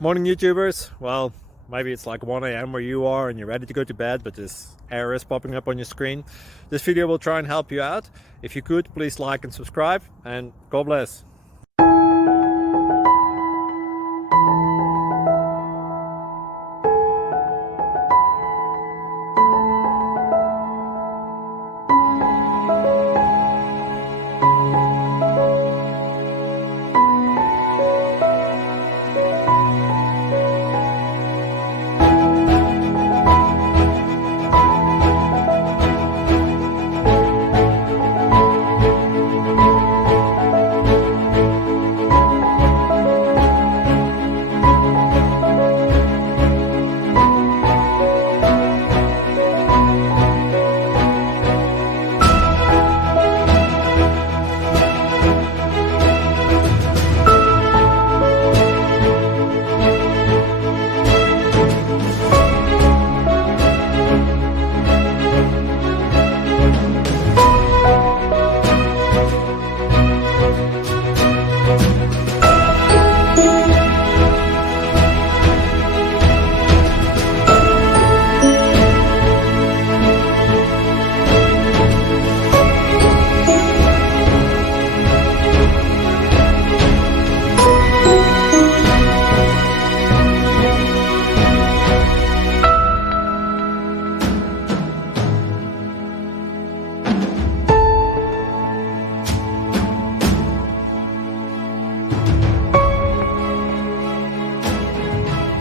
Morning YouTubers. Well, maybe it's like 1 a.m. where you are and you're ready to go to bed, but this error is popping up on your screen. This video will try and help you out. If you could, please like and subscribe, and God bless.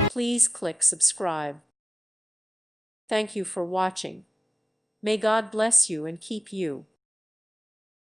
Please click subscribe. Thank you for watching. May God bless you and keep you.